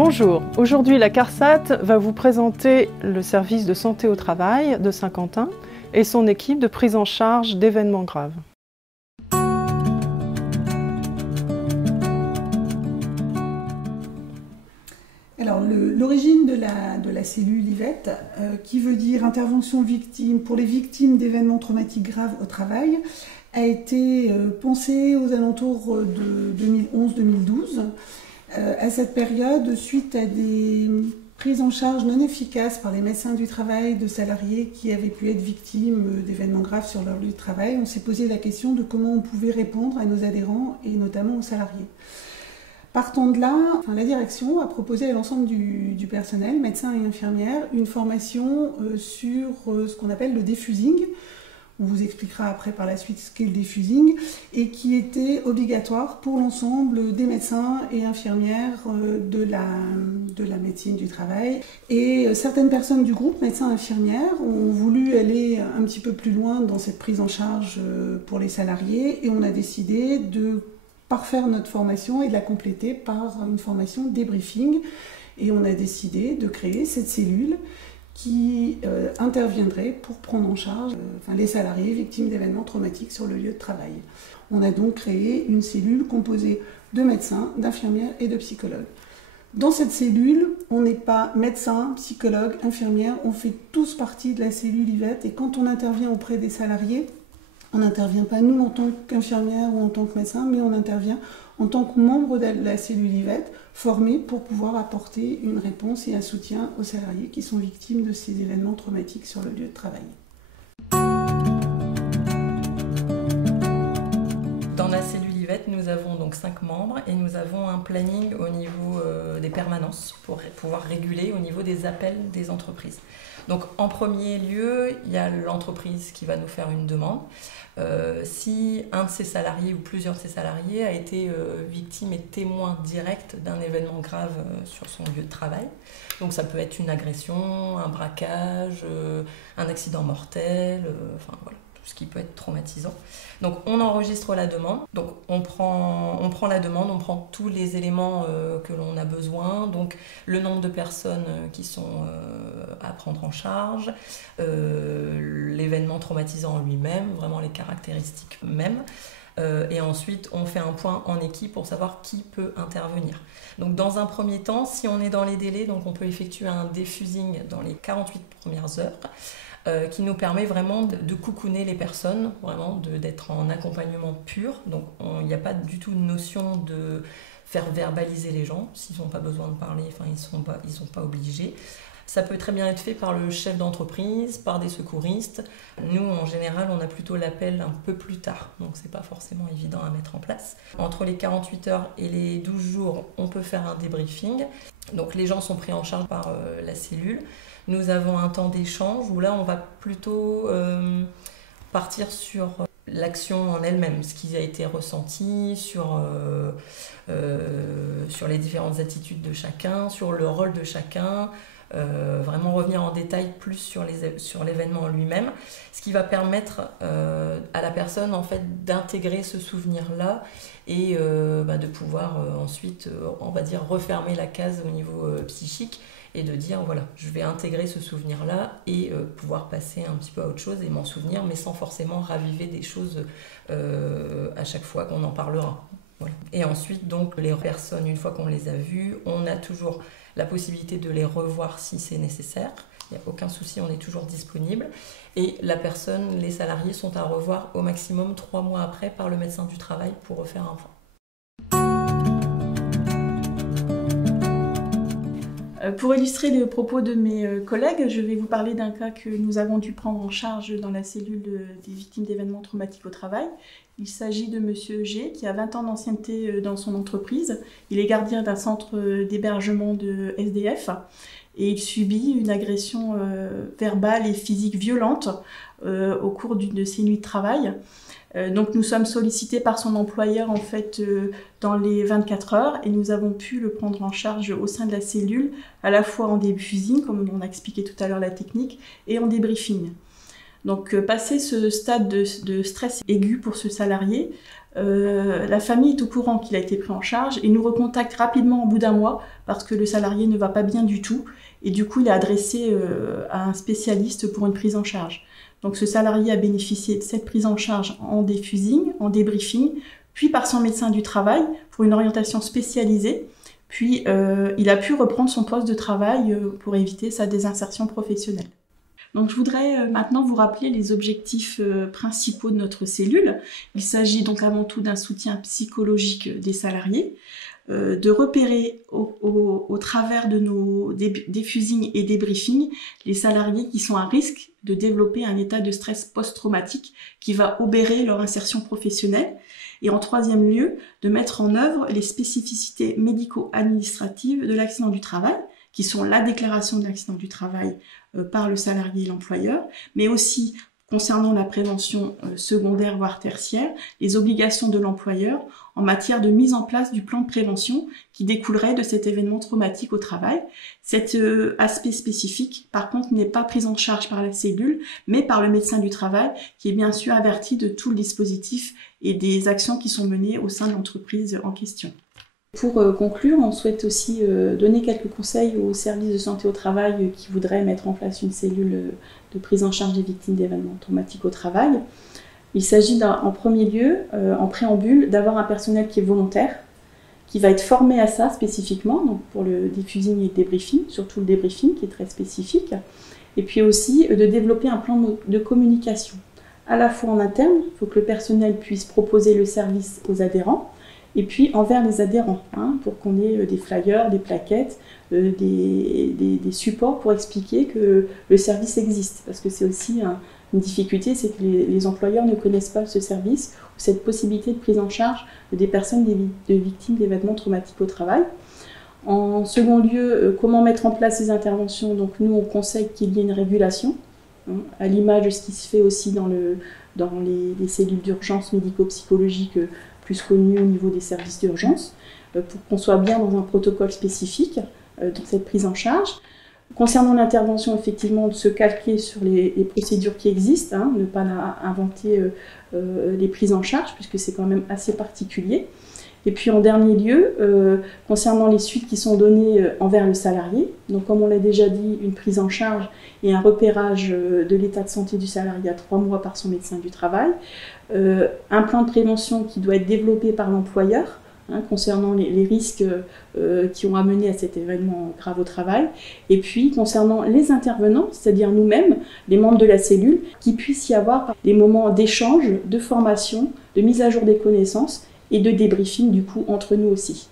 Bonjour, aujourd'hui la CARSAT va vous présenter le service de santé au travail de Saint-Quentin et son équipe de prise en charge d'événements graves. Alors, l'origine de la cellule IVET, qui veut dire intervention victime pour les victimes d'événements traumatiques graves au travail, a été pensée aux alentours de 2011-2012. À cette période, suite à des prises en charge non efficaces par les médecins du travail de salariés qui avaient pu être victimes d'événements graves sur leur lieu de travail, on s'est posé la question de comment on pouvait répondre à nos adhérents et notamment aux salariés. Partant de là, la direction a proposé à l'ensemble du personnel, médecins et infirmières, une formation sur ce qu'on appelle le defusing. On vous expliquera après par la suite ce qu'est le defusing, et qui était obligatoire pour l'ensemble des médecins et infirmières de la médecine du travail. Et certaines personnes du groupe, médecins et infirmières, ont voulu aller un petit peu plus loin dans cette prise en charge pour les salariés, et on a décidé de parfaire notre formation et de la compléter par une formation débriefing. Et on a décidé de créer cette cellule qui interviendrait pour prendre en charge les salariés victimes d'événements traumatiques sur le lieu de travail. On a donc créé une cellule composée de médecins, d'infirmières et de psychologues. Dans cette cellule, on n'est pas médecin, psychologue, infirmière, on fait tous partie de la cellule IVET, et quand on intervient auprès des salariés, on n'intervient pas nous en tant qu'infirmière ou en tant que médecin, mais on intervient en tant que membre de la cellule IVET, formé pour pouvoir apporter une réponse et un soutien aux salariés qui sont victimes de ces événements traumatiques sur le lieu de travail. Dans la cellule IVET, nous avons donc 5 membres et nous avons un planning au niveau des permanences pour pouvoir réguler au niveau des appels des entreprises. Donc en premier lieu, il y a l'entreprise qui va nous faire une demande. Si un de ses salariés ou plusieurs de ses salariés a été victime et témoin direct d'un événement grave sur son lieu de travail. Donc ça peut être une agression, un braquage, un accident mortel, enfin voilà, tout ce qui peut être traumatisant. Donc on enregistre la demande, donc on prend la demande, on prend tous les éléments que l'on a besoin, donc le nombre de personnes qui sont à prendre en charge, l'événement traumatisant en lui-même, vraiment les caractéristiques mêmes. Et ensuite, on fait un point en équipe pour savoir qui peut intervenir. Donc dans un premier temps, si on est dans les délais, donc on peut effectuer un defusing dans les 48 premières heures, qui nous permet vraiment de coucouner les personnes, vraiment d'être en accompagnement pur. Donc il n'y a pas du tout de notion de faire verbaliser les gens. S'ils n'ont pas besoin de parler, enfin, ils sont pas obligés. Ça peut très bien être fait par le chef d'entreprise, par des secouristes. Nous, en général, on a plutôt l'appel un peu plus tard, donc c'est pas forcément évident à mettre en place. Entre les 48 heures et les 12 jours, on peut faire un débriefing. Donc les gens sont pris en charge par la cellule. Nous avons un temps d'échange où là, on va plutôt partir sur l'action en elle-même, ce qui a été ressenti, sur les différentes attitudes de chacun, sur le rôle de chacun, vraiment revenir en détail plus sur l'événement en lui-même, ce qui va permettre à la personne en fait d'intégrer ce souvenir-là et de pouvoir ensuite, on va dire, refermer la case au niveau psychique et de dire voilà, je vais intégrer ce souvenir-là et pouvoir passer un petit peu à autre chose et m'en souvenir, mais sans forcément raviver des choses à chaque fois qu'on en parlera. Voilà. Et ensuite, donc, les personnes, une fois qu'on les a vues, on a toujours la possibilité de les revoir si c'est nécessaire. Il n'y a aucun souci, on est toujours disponible. Et la personne, les salariés sont à revoir au maximum 3 mois après par le médecin du travail pour refaire un point. Pour illustrer les propos de mes collègues, je vais vous parler d'un cas que nous avons dû prendre en charge dans la cellule des victimes d'événements traumatiques au travail. Il s'agit de Monsieur G, qui a 20 ans d'ancienneté dans son entreprise. Il est gardien d'un centre d'hébergement de SDF et il subit une agression verbale et physique violente au cours d'une de ses nuits de travail. Donc nous sommes sollicités par son employeur en fait dans les 24 heures et nous avons pu le prendre en charge au sein de la cellule, à la fois en defusing, comme on a expliqué tout à l'heure la technique, et en débriefing. Donc passé ce stade de stress aigu pour ce salarié, La famille est au courant qu'il a été pris en charge et nous recontacte rapidement au bout d'un mois parce que le salarié ne va pas bien du tout et du coup il est adressé à un spécialiste pour une prise en charge. Donc ce salarié a bénéficié de cette prise en charge en défusing, en débriefing, puis par son médecin du travail pour une orientation spécialisée. Puis il a pu reprendre son poste de travail pour éviter sa désinsertion professionnelle. Donc je voudrais maintenant vous rappeler les objectifs principaux de notre cellule. Il s'agit donc avant tout d'un soutien psychologique des salariés, de repérer au travers de nos défusing et débriefing les salariés qui sont à risque de développer un état de stress post-traumatique qui va obérer leur insertion professionnelle. Et en troisième lieu, de mettre en œuvre les spécificités médico-administratives de l'accident du travail, qui sont la déclaration de l'accident du travail par le salarié et l'employeur, mais aussi concernant la prévention secondaire voire tertiaire, les obligations de l'employeur en matière de mise en place du plan de prévention qui découlerait de cet événement traumatique au travail. Cet aspect spécifique, par contre, n'est pas pris en charge par la cellule, mais par le médecin du travail qui est bien sûr averti de tout le dispositif et des actions qui sont menées au sein de l'entreprise en question. Pour conclure, on souhaite aussi donner quelques conseils aux services de santé au travail qui voudraient mettre en place une cellule de prise en charge des victimes d'événements traumatiques au travail. Il s'agit en premier lieu, en préambule, d'avoir un personnel qui est volontaire, qui va être formé à ça spécifiquement, donc pour le diffusing et le débriefing, surtout le débriefing qui est très spécifique, et puis aussi de développer un plan de communication. À la fois en interne, il faut que le personnel puisse proposer le service aux adhérents, et puis envers les adhérents, pour qu'on ait des flyers, des plaquettes, des supports pour expliquer que le service existe. Parce que c'est aussi une difficulté, c'est que les employeurs ne connaissent pas ce service ou cette possibilité de prise en charge des personnes de victimes d'événements traumatiques au travail. En second lieu, comment mettre en place ces interventions? Donc nous, on conseille qu'il y ait une régulation, à l'image de ce qui se fait aussi dans les cellules d'urgence médico-psychologique plus connues au niveau des services d'urgence, pour qu'on soit bien dans un protocole spécifique dans cette prise en charge. Concernant l'intervention, effectivement, de se calquer sur les procédures qui existent, ne pas inventer les prises en charge, puisque c'est quand même assez particulier. Et puis en dernier lieu, concernant les suites qui sont données envers le salarié, donc comme on l'a déjà dit, une prise en charge et un repérage de l'état de santé du salarié à 3 mois par son médecin du travail, un plan de prévention qui doit être développé par l'employeur, concernant les risques qui ont amené à cet événement grave au travail, et puis concernant les intervenants, c'est-à-dire nous-mêmes, les membres de la cellule, qu'il puisse y avoir des moments d'échange, de formation, de mise à jour des connaissances et de débriefing du coup entre nous aussi.